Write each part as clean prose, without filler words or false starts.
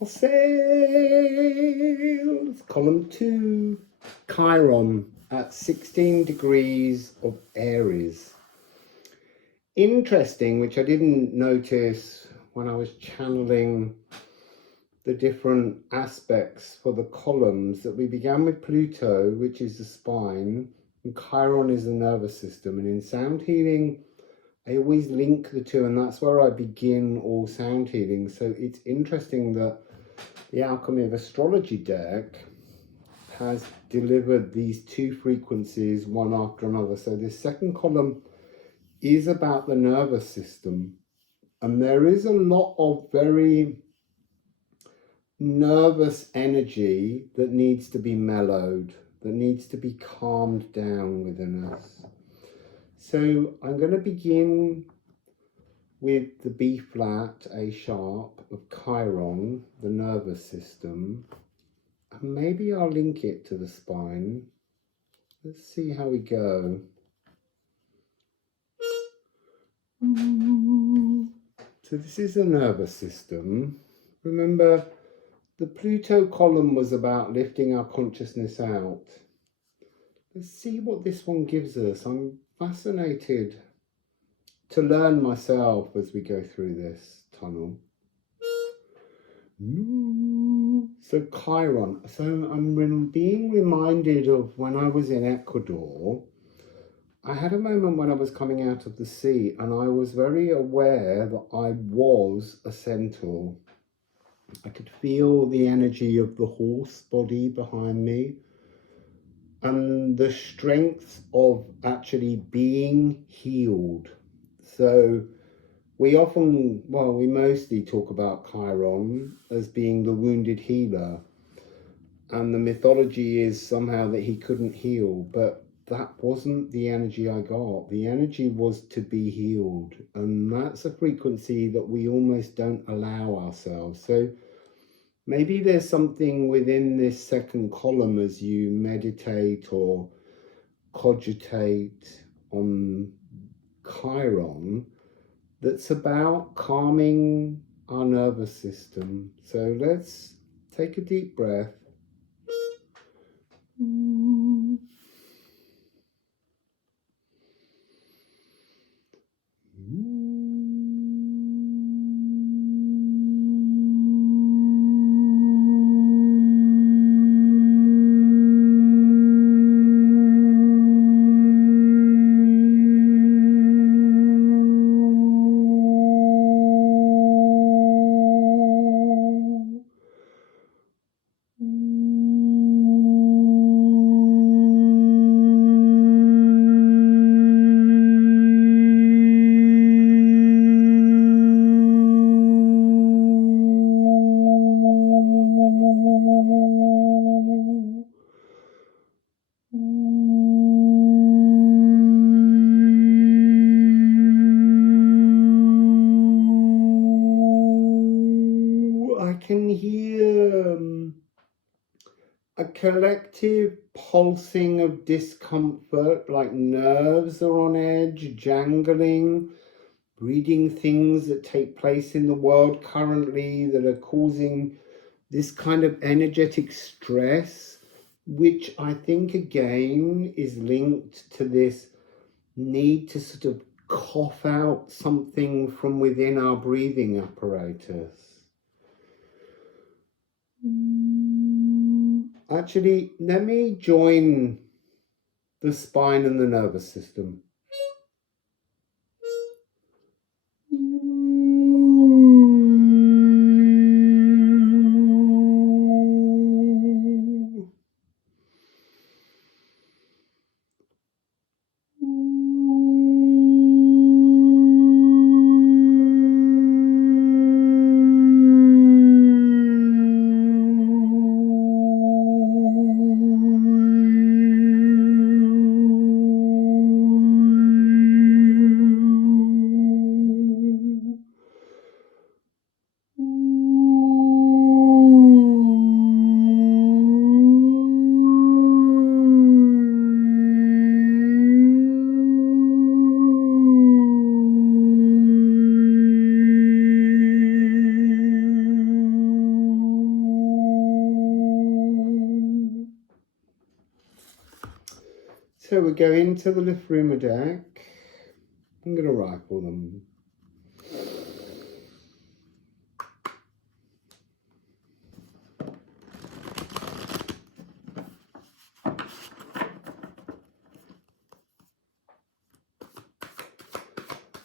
Wassail, column 2, Chiron at 16 degrees of Aries. Interesting, which I didn't notice when I was channeling the different aspects for the columns, that we began with Pluto, which is the spine, and Chiron is the nervous system. And in sound healing, I always link the two, and that's where I begin all sound healing. So it's interesting that the Alchemy of Astrology deck has delivered these two frequencies one after another. So this second column is about the nervous system, and there is a lot of very nervous energy that needs to be mellowed, that needs to be calmed down within us. So I'm going to begin with the B flat, A sharp of Chiron, the nervous system, and maybe I'll link it to the spine. Let's see how we go. So this is the nervous system. Remember, the Pluto column was about lifting our consciousness out. Let's see what this one gives us. I'm fascinated to learn myself as we go through this tunnel. So Chiron. So I'm being reminded of when I was in Ecuador. I had a moment when I was coming out of the sea, and I was very aware that I was a centaur. I could feel the energy of the horse body behind me, and the strength of actually being healed. So we mostly talk about Chiron as being the wounded healer, and the mythology is somehow that he couldn't heal, but that wasn't the energy I got. The energy was to be healed, and that's a frequency that we almost don't allow ourselves. So maybe there's something within this second column as you meditate or cogitate on Chiron that's about calming our nervous system. So let's take a deep breath. I can hear a collective pulsing of discomfort, like nerves are on edge, jangling, reading things that take place in the world currently that are causing this kind of energetic stress, which I think again is linked to this need to sort of cough out something from within our breathing apparatus. Actually, let me join the spine and the nervous system. So we go into the Liffruma deck. I'm going to rifle them.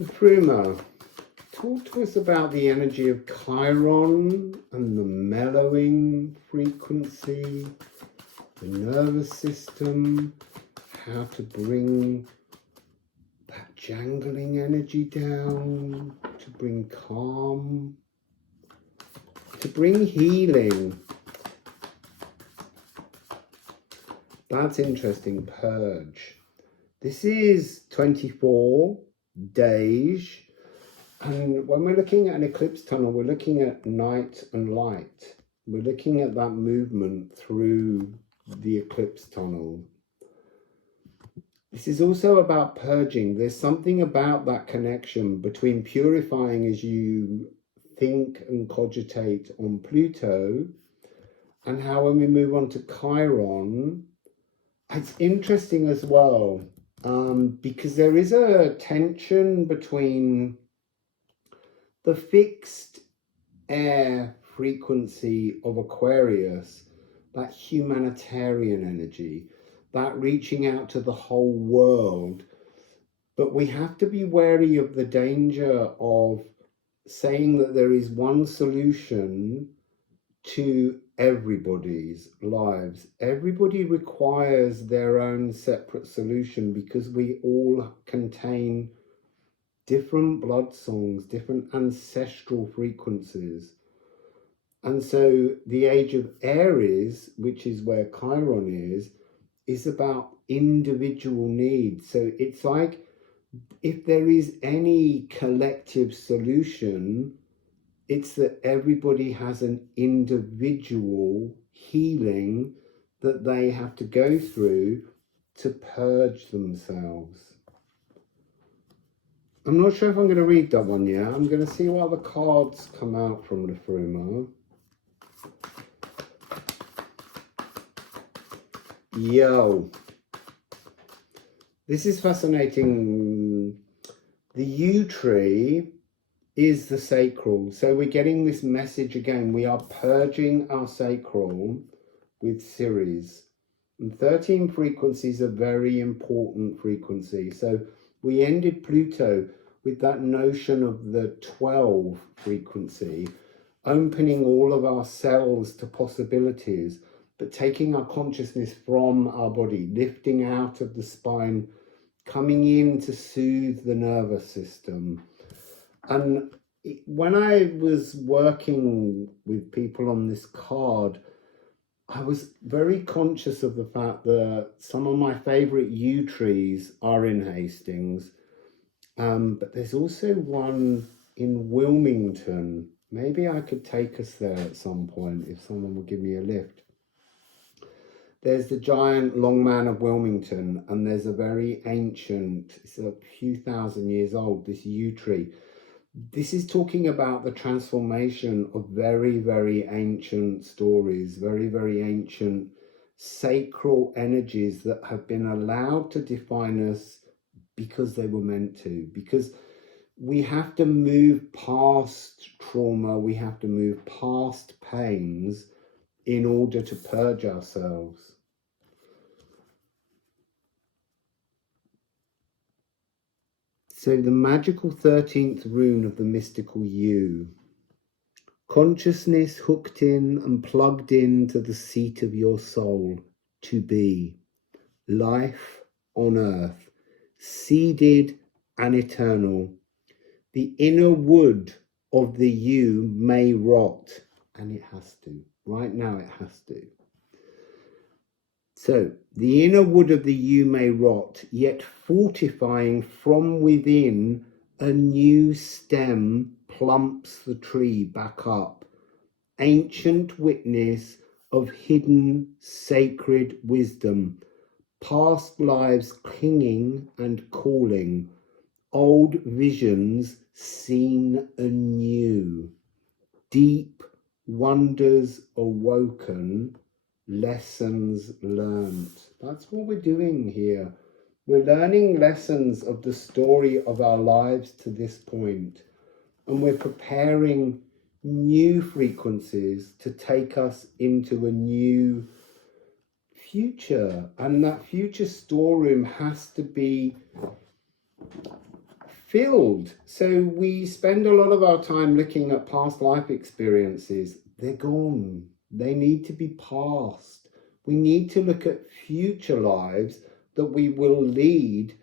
Liffruma, talk to us about the energy of Chiron and the mellowing frequency, the nervous system, how to bring that jangling energy down, to bring calm, to bring healing. That's interesting. Purge. This is 24 days, and when we're looking at an eclipse tunnel, we're looking at night and light. We're looking at that movement through the eclipse tunnel. This is also about purging. There's something about that connection between purifying as you think and cogitate on Pluto, and how when we move on to Chiron, it's interesting as well, because there is a tension between the fixed air frequency of Aquarius, that humanitarian energy, that reaching out to the whole world. But we have to be wary of the danger of saying that there is one solution to everybody's lives. Everybody requires their own separate solution, because we all contain different blood songs, different ancestral frequencies. And so the age of Aries, which is where Chiron is about individual needs. So it's like, if there is any collective solution, it's that everybody has an individual healing that they have to go through to purge themselves. I'm not sure if I'm going to read that one yet. I'm going to see what the cards come out from Liffruma. Yo. This is fascinating. The yew tree is the sacral. So we're getting this message again. We are purging our sacral with Ceres. And 13 frequencies are very important frequency. So we ended Pluto with that notion of the 12 frequency, opening all of our cells to possibilities, but taking our consciousness from our body, lifting out of the spine, coming in to soothe the nervous system. And when I was working with people on this card, I was very conscious of the fact that some of my favourite yew trees are in Hastings, but there's also one in Wilmington. Maybe I could take us there at some point if someone would give me a lift. There's the giant long man of Wilmington, and there's a very ancient, it's a few thousand years old, this yew tree. This is talking about the transformation of very, very ancient stories, very, very ancient sacral energies that have been allowed to define us because they were meant to. Because we have to move past trauma, we have to move past pains in order to purge ourselves. So the magical 13th rune of the mystical yew. Consciousness hooked in and plugged in to the seat of your soul, to be. Life on earth, seeded and eternal. The inner wood of the yew may rot, and it has to. Right now it has to. So, the inner wood of the yew may rot, yet fortifying from within, a new stem plumps the tree back up. Ancient witness of hidden sacred wisdom, past lives clinging and calling, old visions seen anew, deep wonders awoken, lessons learnt. That's what we're doing here We're learning lessons of the story of our lives to this point, and we're preparing new frequencies to take us into a new future. And that future storeroom has to be filled. So we spend a lot of our time looking at past life experiences. They're gone. They need to be past. We need to look at future lives that we will lead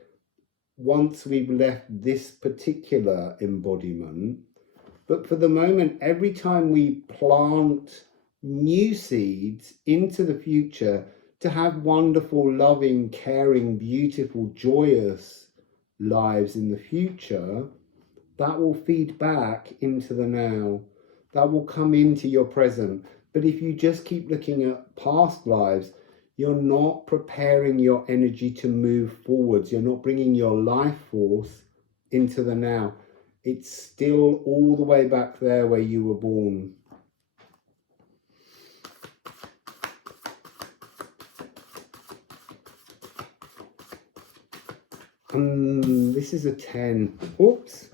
once we've left this particular embodiment. But for the moment, every time we plant new seeds into the future to have wonderful, loving, caring, beautiful, joyous lives in the future, that will feed back into the now. That will come into your present. But if you just keep looking at past lives, you're not preparing your energy to move forwards. You're not bringing your life force into the now. It's still all the way back there where you were born. This is a 10. Oops.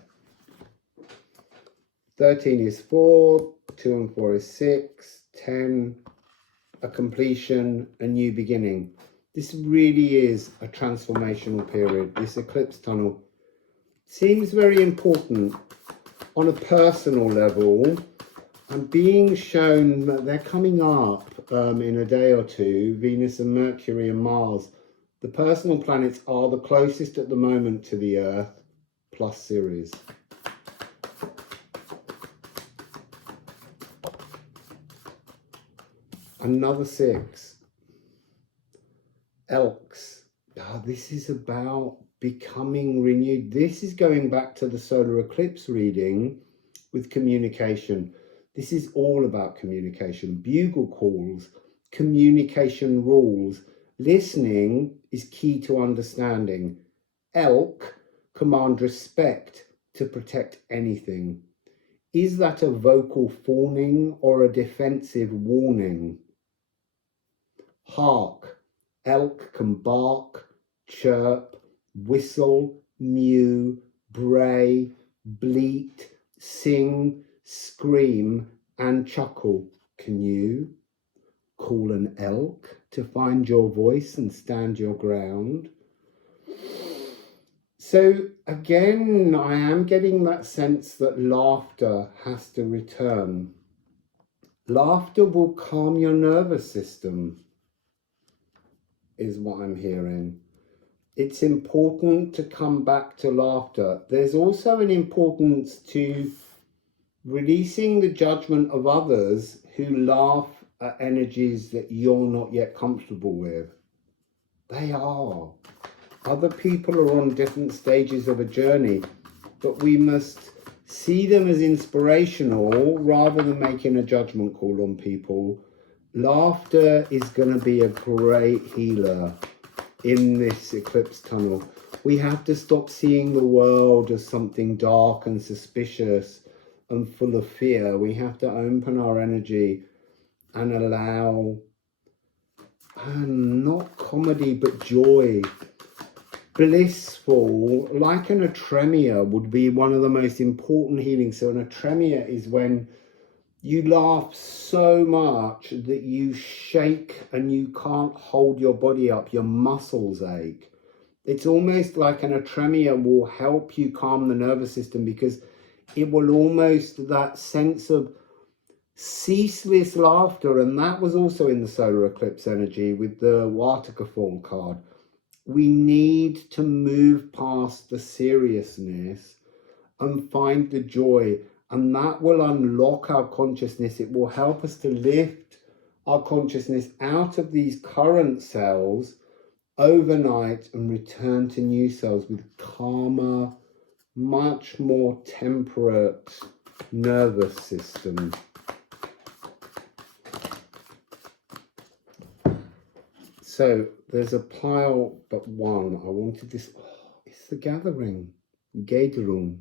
13 is 4, 2 and 4 is 6, 10, a completion, a new beginning. This really is a transformational period. This eclipse tunnel seems very important on a personal level. I'm being shown that they're coming up in a day or two, Venus and Mercury and Mars. The personal planets are the closest at the moment to the Earth, plus Ceres. Another 6. Elks. This is about becoming renewed. This is going back to the solar eclipse reading with communication. This is all about communication. Bugle calls, communication rules. Listening is key to understanding. Elk command respect to protect anything. Is that a vocal fawning or a defensive warning? Hark. Elk can bark, chirp, whistle, mew, bray, bleat, sing, scream, and chuckle. Can you call an elk to find your voice and stand your ground? So again, I am getting that sense that laughter has to return. Laughter will calm your nervous system, is what I'm hearing. It's important to come back to laughter. There's also an importance to releasing the judgment of others who laugh at energies that you're not yet comfortable with. They are. Other people are on different stages of a journey, but we must see them as inspirational rather than making a judgment call on people. Laughter is going to be a great healer in this eclipse tunnel. We have to stop seeing the world as something dark and suspicious and full of fear. We have to open our energy and allow, not comedy, but joy. Blissful, like an atremia, would be one of the most important healings. So an atremia is when you laugh so much that you shake and you can't hold your body up, your muscles ache. It's almost like an atremia will help you calm the nervous system, because it will almost, that sense of ceaseless laughter, and that was also in the solar eclipse energy with the Waterfall card. We need to move past the seriousness and find the joy, and that will unlock our consciousness. It will help us to lift our consciousness out of these current cells overnight and return to new cells with calmer, much more temperate nervous system. So there's a pile but one. I wanted this. Oh, it's the gathering. Gaderung.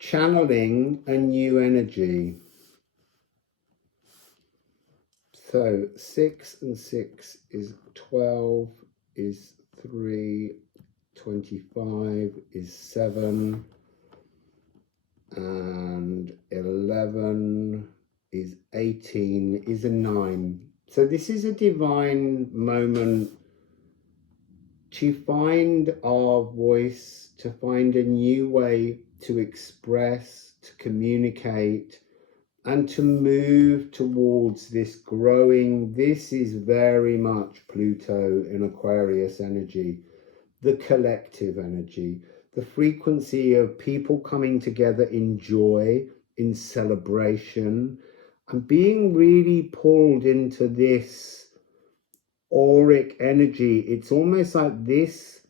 Channeling a new energy. So 6 and 6 is 12, is 3, 25 is 7, and 11 is 18 is a 9. So this is a divine moment to find our voice, to find a new way to express, to communicate, and to move towards this growing. This is very much Pluto in Aquarius energy, the collective energy, the frequency of people coming together in joy, in celebration, and being really pulled into this auric energy. It's almost like this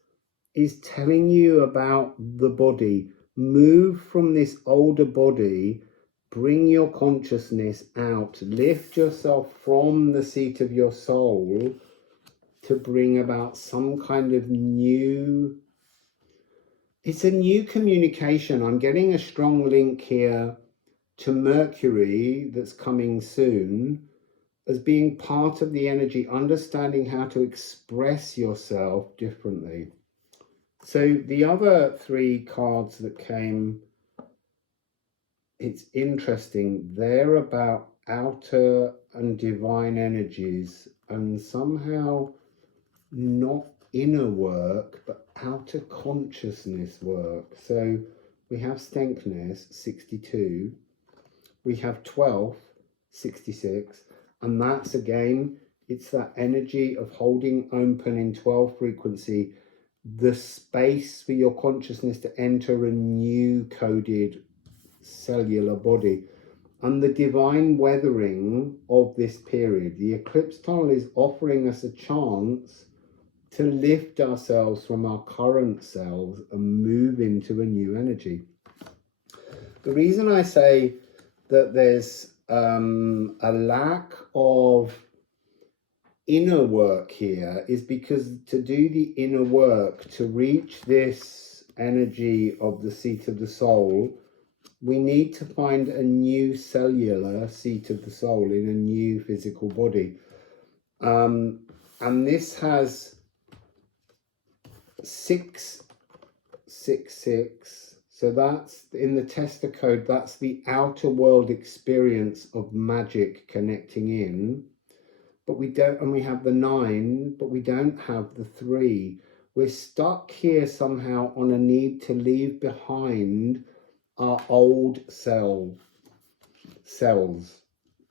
is telling you about the body. Move from this older body, bring your consciousness out, lift yourself from the seat of your soul to bring about some kind of new, it's a new communication. I'm getting a strong link here to Mercury that's coming soon as being part of the energy, understanding how to express yourself differently. So the other 3 cards that came, it's interesting. They're about outer and divine energies, and somehow not inner work, but outer consciousness work. So we have Stenkness, 62. We have 12, 66. And that's, again, it's that energy of holding open in 12 frequency, the space for your consciousness to enter a new coded cellular body. And the divine weathering of this period, the eclipse tunnel is offering us a chance to lift ourselves from our current selves and move into a new energy. The reason I say that there's a lack of inner work here is because to do the inner work, to reach this energy of the seat of the soul, we need to find a new cellular seat of the soul in a new physical body. And this has 666. So that's in the tester code, that's the outer world experience of magic connecting in. But we don't, and we have the 9, but we don't have the 3. We're stuck here somehow on a need to leave behind our old cells,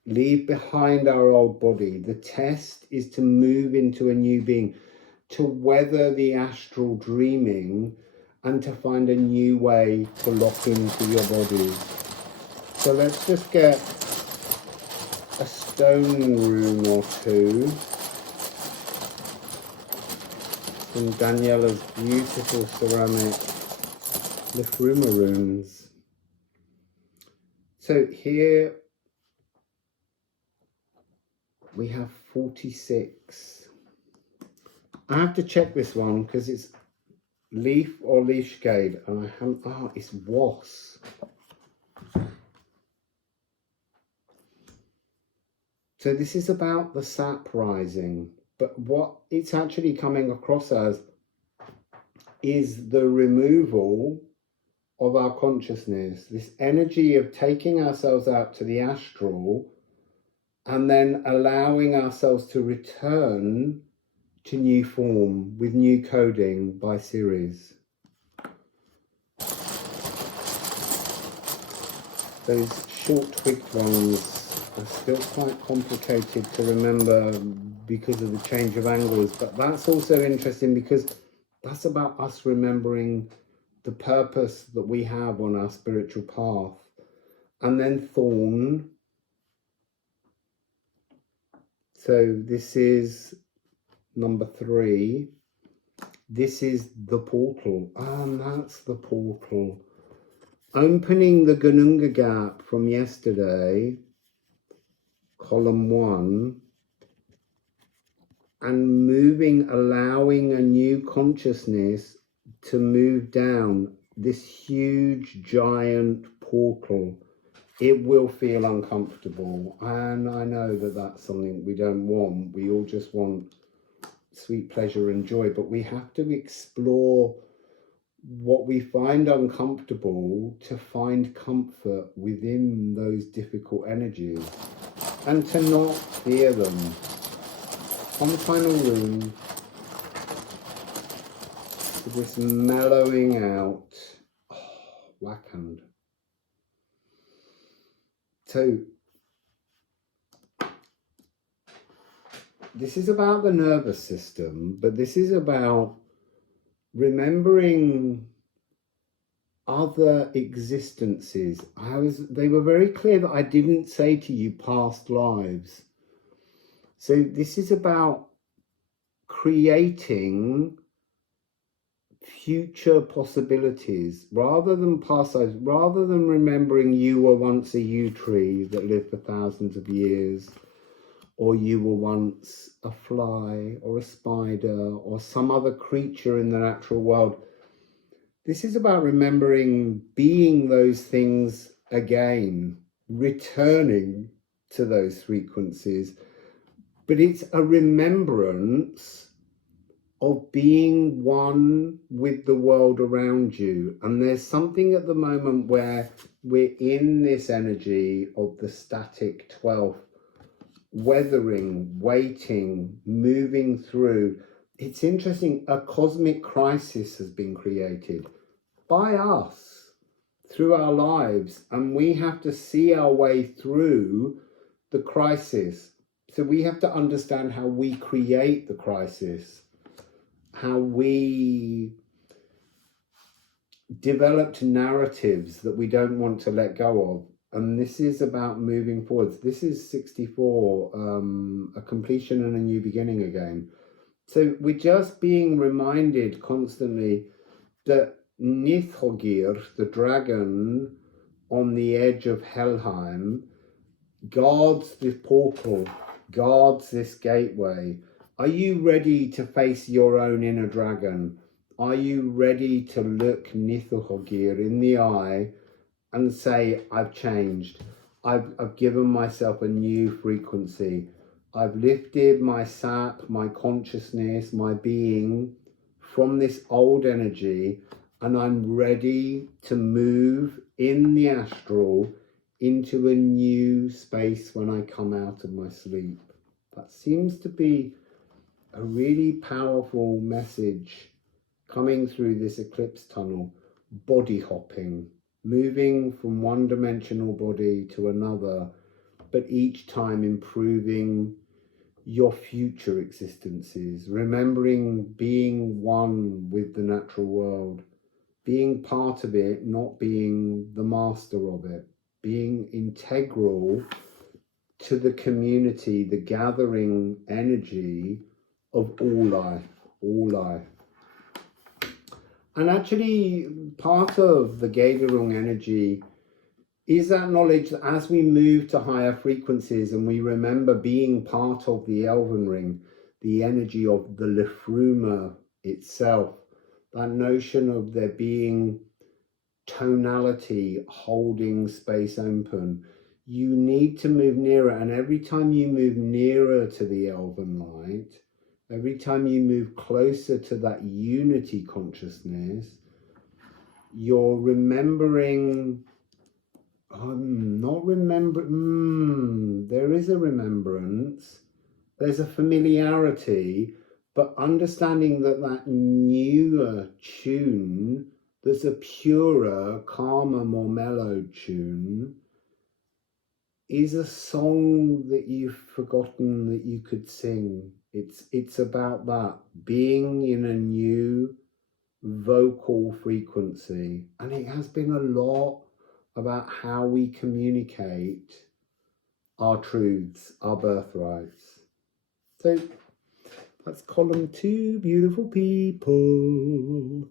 leave behind our old body. The test is to move into a new being, to weather the astral dreaming, and to find a new way to lock into your body. So let's just get a stone rune or 2 from Daniela's beautiful ceramic Liffruma runes. So here we have 46. I have to check this one because it's leaf or leaf shade, and I haven't. Oh, it's was. So this is about the sap rising, but what it's actually coming across as is the removal of our consciousness, this energy of taking ourselves out to the astral and then allowing ourselves to return to new form with new coding by series. Those short twigged ones are still quite complicated to remember because of the change of angles, but that's also interesting because that's about us remembering the purpose that we have on our spiritual path. And then thorn. So this is number 3. This is the portal, and that's the portal. Opening the Gununga gap from yesterday, column 1, and moving, allowing a new consciousness to move down this huge giant portal. It will feel uncomfortable, and I know that that's something we don't want. We all just want sweet pleasure and joy, but we have to explore what we find uncomfortable to find comfort within those difficult energies and to not fear them. On the final rune, this mellowing out. Wackhand. So this is about the nervous system, but this is about remembering other existences. They were very clear that I didn't say to you past lives. So this is about creating future possibilities rather than past lives, rather than remembering you were once a yew tree that lived for thousands of years, or you were once a fly or a spider or some other creature in the natural world. This is about remembering being those things again, returning to those frequencies. But it's a remembrance of being one with the world around you. And there's something at the moment where we're in this energy of the static 12th, weathering, waiting, moving through. It's interesting, a cosmic crisis has been created by us through our lives, and we have to see our way through the crisis. So we have to understand how we create the crisis, how we developed narratives that we don't want to let go of. And this is about moving forwards. This is 64, a completion and a new beginning again. So we're just being reminded constantly that Nithhogir, the dragon on the edge of Helheim, guards this portal, guards this gateway. Are you ready to face your own inner dragon? Are you ready to look Nithhogir in the eye and say, I've changed. I've given myself a new frequency. I've lifted my sap, my consciousness, my being from this old energy, and I'm ready to move in the astral into a new space when I come out of my sleep. That seems to be a really powerful message coming through this eclipse tunnel. Body hopping, moving from one dimensional body to another, but each time improving your future existences, remembering being one with the natural world, being part of it, not being the master of it, being integral to the community, the gathering energy of all life, all life. And actually, part of the Gederung energy is that knowledge that as we move to higher frequencies and we remember being part of the Elven Ring, the energy of the Liffruma itself, that notion of there being tonality holding space open, you need to move nearer. And every time you move nearer to the Elven light, every time you move closer to that unity consciousness, you're remembering, there is a remembrance, there's a familiarity, but understanding that that newer tune, there's a purer, calmer, more mellow tune, is a song that you've forgotten that you could sing. It's about that, being in a new vocal frequency. And it has been a lot about how we communicate our truths, our birthrights. So that's column 2, beautiful people.